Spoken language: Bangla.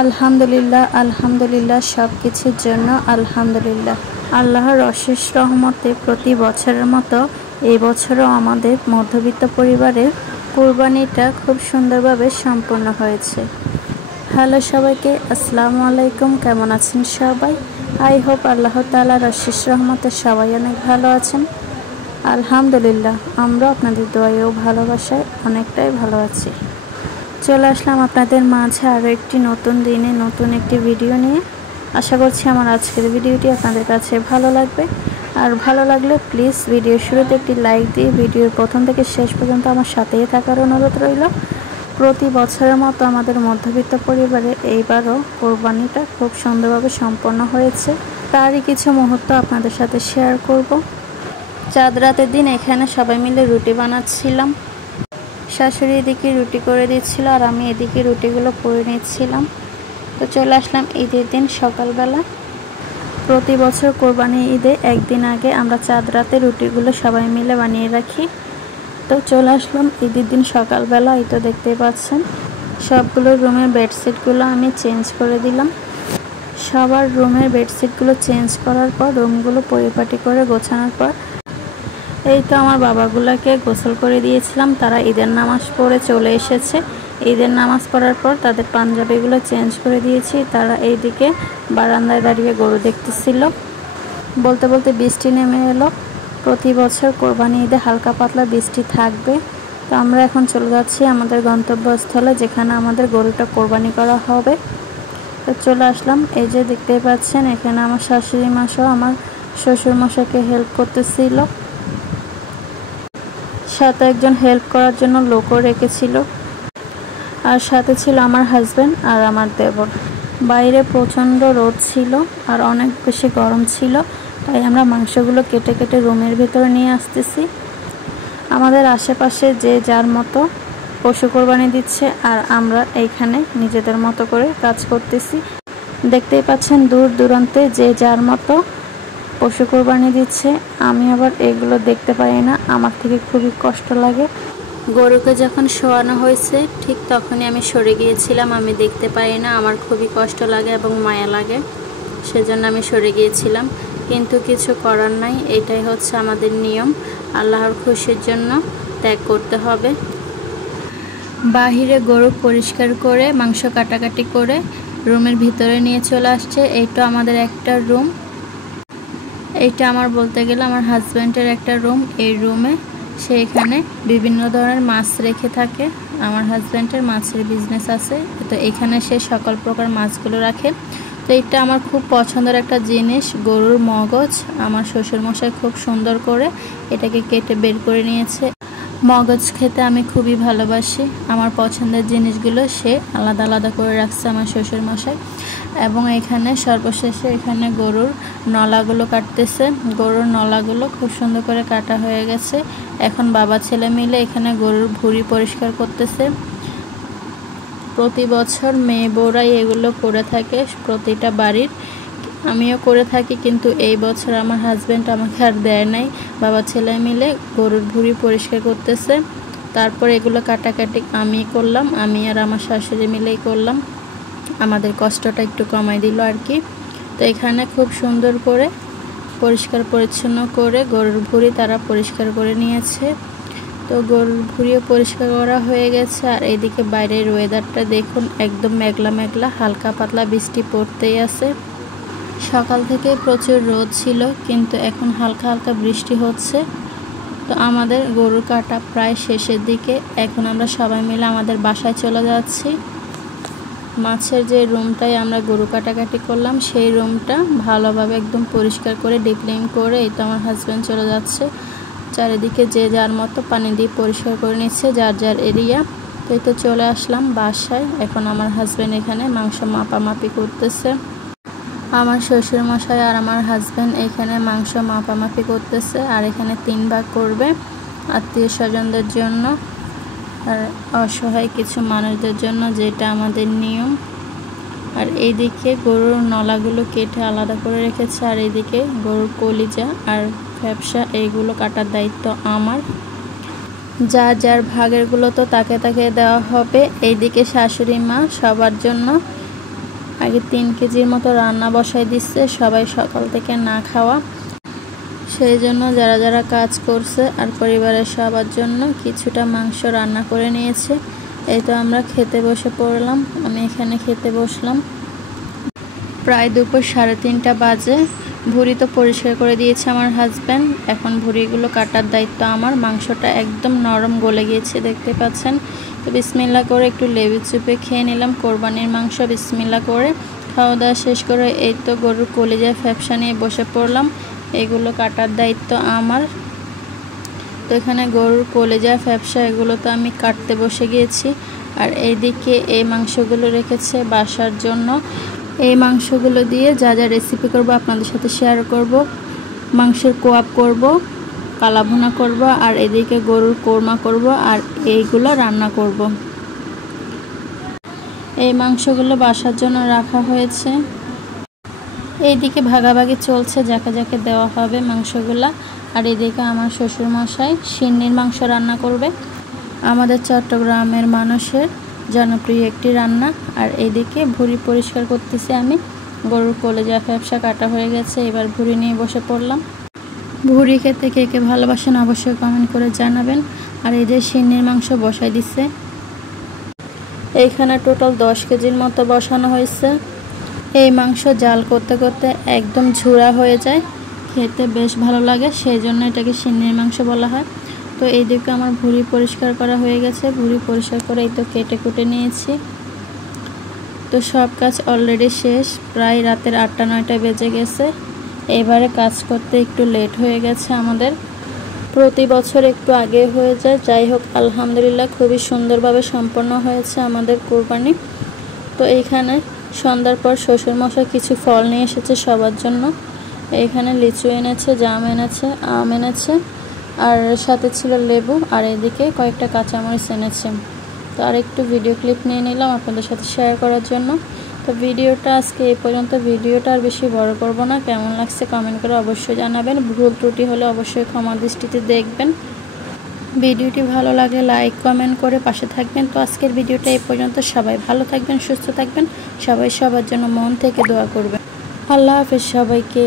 আলহামদুলিল্লাহ আলহামদুলিল্লাহ সবকিছুর জন্য আলহামদুলিল্লাহ। আল্লাহর অশেষ রহমতে প্রতি বছরের মতো এই বছরও আমাদের মধ্যবিত্ত পরিবারের কুরবানিটা খুব সুন্দরভাবে সম্পন্ন হয়েছে। হ্যালো সবাইকে, আসসালামু আলাইকুম। কেমন আছেন সবাই? আই হোপ আল্লাহ তাআলার অশেষ রহমতে সবাই অনেক ভালো আছেন। আলহামদুলিল্লাহ আমরা আপনাদের দোয়ায় ও ভালোবাসায় অনেকটাই ভালো আছি। চলে আসলাম আপনাদের মাঝে আরও একটি নতুন দিনে নতুন একটি ভিডিও নিয়ে। আশা করছি আমার আজকের ভিডিওটি আপনাদের কাছে ভালো লাগবে। আর ভালো লাগলে প্লিজ ভিডিওর শুরুতে একটি লাইক দিয়ে ভিডিওর প্রথম থেকে শেষ পর্যন্ত আমার সাথেই থাকার অনুরোধ রইল। প্রতি বছরের মতো আমাদের মধ্যবিত্ত পরিবারে এইবারও কোরবানিটা খুব সুন্দরভাবে সম্পন্ন হয়েছে। তারই কিছু মুহূর্ত আপনাদের সাথে শেয়ার করব। চাঁদ রাতের দিন এখানে সবাই মিলে রুটি বানাচ্ছিলাম। শাশুড়ি এদিকে রুটি করে দিচ্ছিল আর আমি এদিকে রুটিগুলো করে নিচ্ছিলাম। তো চলে আসলাম ঈদের দিন সকালবেলা। প্রতি বছর কোরবানি ঈদে একদিন আগে আমরা চাঁদ রাতে রুটিগুলো সবাই মিলে বানিয়ে রাখি। তো চলে আসলাম ঈদের দিন সকালবেলা। এই তো দেখতেই পাচ্ছেন সবগুলো রুমের বেডশিটগুলো আমি চেঞ্জ করে দিলাম। সবার রুমের বেডশিটগুলো চেঞ্জ করার পর রুমগুলো পরিপাটি করে গোছানোর পর এই তো আমার বাবাগুলোকে গোসল করে দিয়েছিলাম। তারা ঈদের নামাজ পড়ে চলে এসেছে। ঈদের নামাজ পড়ার পর তাদের পাঞ্জাবিগুলো চেঞ্জ করে দিয়েছি। তারা এইদিকে বারান্দায় দাঁড়িয়ে গরু দেখতেছিল। বলতে বলতে বৃষ্টি নেমে এলো। প্রতি বছর কোরবানি ঈদে হালকা পাতলা বৃষ্টি থাকবে। তো আমরা এখন চলে যাচ্ছি আমাদের গন্তব্যস্থলে, যেখানে আমাদের গরুটা কোরবানি করা হবে। তো চলে আসলাম। এই যে দেখতেই পাচ্ছেন এখানে আমার শাশুড়ি মা সহ আমার শ্বশুর মশাইকে হেল্প করতেছিল। সাথে একজন হেল্প করার জন্য লোকও রেখেছিল। আর সাথে ছিল আমার হাজব্যান্ড আর আমার দেবর। বাইরে প্রচণ্ড রোদ ছিল আর অনেক বেশি গরম ছিল, তাই আমরা মাংসগুলো কেটে কেটে রুমের ভিতরে নিয়ে আসতেছি। আমাদের আশেপাশে যে যার মতো পশু কোরবানি দিচ্ছে আর আমরা এইখানে নিজেদের মতো করে কাজ করতেছি। দেখতেই পাচ্ছেন দূর দূরান্তে যে যার মতো পশু কোরবানি দিচ্ছে। আমি আবার এগুলো দেখতে পাই না, আমার থেকে খুবই কষ্ট লাগে। গরুকে যখন শোয়ানো হয়েছে ঠিক তখনই আমি সরে গিয়েছিলাম। আমি দেখতে পাই না, আমার খুবই কষ্ট লাগে এবং মায়া লাগে, সেজন্য আমি সরে গিয়েছিলাম। কিন্তু কিছু করার নাই, এটাই হচ্ছে আমাদের নিয়ম। আল্লাহর খুশির জন্য ত্যাগ করতে হবে। বাহিরে গরু পরিষ্কার করে মাংস কাটাকাটি করে রুমের ভিতরে নিয়ে চলে আসছে। এইটা আমাদের একটা রুম। এইটা আমার বলতে গেলে আমার হাজব্যান্ডের একটা রুম। এই রুমে সে এখানে বিভিন্ন ধরনের মাছ রেখে থাকে। আমার হাজব্যান্ডের মাছের বিজনেস আছে, তো এখানে সে সকল প্রকার মাছগুলো রাখে। তো এটা আমার খুব পছন্দের একটা জিনিস, গরুর মগজ। আমার শ্বশুরমশাই খুব সুন্দর করে এটাকে কেটে বের করে নিয়েছে। মগজ খেতে আমি খুবই ভালোবাসি। আমার পছন্দের জিনিসগুলো সে আলাদা আলাদা করে রাখছে আমার শ্বশুরমশাই। এবং এখানে সর্বশেষে এখানে গরুর নলাগুলো কাটতেছে। গরুর নলাগুলো খুব সুন্দর করে কাটা হয়ে গেছে। এখন বাবা ছেলে মিলে এখানে গরুর ভুঁড়ি পরিষ্কার করতেছে। প্রতি বছর মেয়ে বউরাই এগুলো করে থাকে প্রতিটা বাড়ির। আমিও করে থাকি, কিন্তু এই বছর আমার হাজব্যান্ড আমাকে আর দেয় নাই। বাবা ছেলে মিলে গরুর ভুঁড়ি পরিষ্কার করতেছে। তারপর এগুলো কাটাকাটি আমি করলাম, আমি আর আমার শাশুড়ি মিলেই করলাম। আমাদের কষ্টটা একটু কমাই দিল আর কি। তো এখানে খুব সুন্দর করে পরিষ্কার পরিচ্ছন্ন করে গরুর ভুঁড়ি তারা পরিষ্কার করে নিয়েছে। তো গরুর ভুঁড়িও পরিষ্কার করা হয়ে গেছে। আর এইদিকে বাইরের ওয়েদারটা দেখুন, একদম মেঘলা মেঘলা, হালকা পাতলা বৃষ্টি পড়তেই আছে। সকাল থেকে প্রচুর রোদ ছিল, কিন্তু এখন হালকা হালকা বৃষ্টি হচ্ছে। তো আমাদের গরুর কাটা প্রায় শেষের দিকে। এখন আমরা সবাই মিলে আমাদের বাসায় চলে যাচ্ছি। মাছের যে রুমটায় আমরা গরু কাটাকাটি করলাম সেই রুমটা ভালোভাবে একদম পরিষ্কার করে ডিপ ক্লিন করে এই তো আমার হাজব্যান্ড চলে যাচ্ছে। চারিদিকে যে যার মতো পানি দিয়ে পরিষ্কার করে নিচ্ছে যার যার এরিয়া। তো এই তো চলে আসলাম বাসায়। এখন আমার হাজব্যান্ড এখানে মাংস মাপামাপি করতেছে। আমার শ্বশুরমশাই আর আমার হাজব্যান্ড এখানে মাংস মাপামাপি করতেছে। আর এখানে 3 ভাগ করবে, আত্মীয় স্বজনদের জন্য আর অসহায় কিছু মানুষদের জন্য, যেটা আমাদের নিয়ম। আর এইদিকে গরুর নলাগুলো কেটে আলাদা করে রেখেছে। আর এইদিকে গরুর কলিজা আর ফ্যাপসা এইগুলো কাটার দায়িত্ব আমার। যার যার ভাগেরগুলো তো তাকে তাকে দেওয়া হবে। এইদিকে শাশুড়ি মা সবার জন্য আগে 3 কেজির মতো রান্না বসাই দিচ্ছে, সবাই সকাল থেকে না খাওয়া, সেই জন্য যারা যারা কাজ করছে আর পরিবারের সবার জন্য কিছুটা মাংস রান্না করে নিয়েছে। এই তো আমরা খেতে বসে পড়লাম, আমি এখানে খেতে বসলাম। প্রায় দুপুর 3:30 বাজে। ভুঁড়ি তো পরিষ্কার করে দিয়েছে আমার হাজব্যান্ড, এখন ভুঁড়িগুলো কাটার দায়িত্ব আমার। মাংসটা একদম নরম গলে গিয়েছে দেখতে পাচ্ছেন। তো বিসমিল্লাহ করে একটু লেবু চুপে খেয়ে নিলাম কোরবানির মাংস। বিসমিল্লাহ করে খাওয়া দাওয়া শেষ করে এই তো গরুর কলিজা ফ্যাপসা নিয়ে বসে পড়লাম। এগুলো কাটার দায়িত্ব আমার। তো এখানে গরুর কলিজা ফ্যাপসা এগুলো তো আমি কাটতে বসে গিয়েছি। আর এইদিকে এই মাংসগুলো রেখেছে বাসার জন্য। এই মাংসগুলো দিয়ে যা যা রেসিপি করব আপনাদের সাথে শেয়ার করব। মাংসের কোয়াব করব, কালাভুনা করব, আর এদিকে গরুর কোরমা করব, আর এইগুলো রান্না করব। এই মাংসগুলো বাসার জন্য রাখা হয়েছে। এইদিকে ভাগাভাগি চলছে, যাকে যাকে দেওয়া হবে মাংসগুলা। আর এদিকে আমার শ্বশুরমশাই সিন্নির মাংস রান্না করবে, আমাদের চট্টগ্রামের মানুষের জনপ্রিয় একটি রান্না। আর এদিকে ভুঁড়ি পরিষ্কার করতেছি আমি। গরুর কলিজা ফ্যাপসা কাটা হয়ে গেছে, এবার ভুঁড়ি নিয়ে বসে পড়লাম। ভুঁড়ি খেতে কে কে ভালোবাসেন অবশ্যই কমেন্ট করে জানাবেন। আর এই যে সিন্নির মাংস বসাই দিচ্ছে, এইখানে টোটাল 10 কেজির মতো বসানো হয়েছে। এই মাংস জাল করতে করতে একদম ঝুরা হয়ে যায়, খেতে বেশ ভালো লাগে, সেই জন্য এটাকে সিন্নির মাংস বলা হয়। তো এইদিকে আমার ভুঁড়ি পরিষ্কার করা হয়ে গেছে, ভুঁড়ি পরিষ্কার করে এই তো কেটে কুটে নিয়েছি। তো সব কাজ অলরেডি শেষ, প্রায় রাতের 8টা-9টা বেজে গেছে। এবারে কাজ করতে একটু লেট হয়ে গেছে আমাদের, প্রতি বছর একটু আগে হয়ে যায়। যাই হোক আলহামদুলিল্লাহ খুবই সুন্দরভাবে সম্পন্ন হয়েছে আমাদের কোরবানি। তো এইখানে সন্ধ্যার পর শ্বশুরমশাই কিছু ফল নিয়ে এসেছে সবার জন্য। এইখানে লিচু এনেছে, জাম এনেছে, আম এনেছে, আর সাথে ছিল লেবু, আর এদিকে কয়েকটা কাঁচামরিচ এনেছে। তো আর একটু ভিডিও ক্লিপ নিয়ে নিলাম আপনাদের সাথে শেয়ার করার জন্য। তো ভিডিওটা আজকে এই পর্যন্ত, ভিডিওটা আর বেশি বড় করব না। কেমন লাগছে কমেন্ট করে অবশ্যই জানাবেন, ভুল ত্রুটি হলে অবশ্যই ক্ষমা দৃষ্টিতে দেখবেন। ভিডিওটি ভালো লাগলে লাইক কমেন্ট করে পাশে থাকবেন। তো আজকের ভিডিওটা এই পর্যন্ত, সবাই ভালো থাকবেন, সুস্থ থাকবেন, সবাই সবার জন্য মন থেকে দোয়া করবেন। আল্লাহ হাফেজ সবাইকে।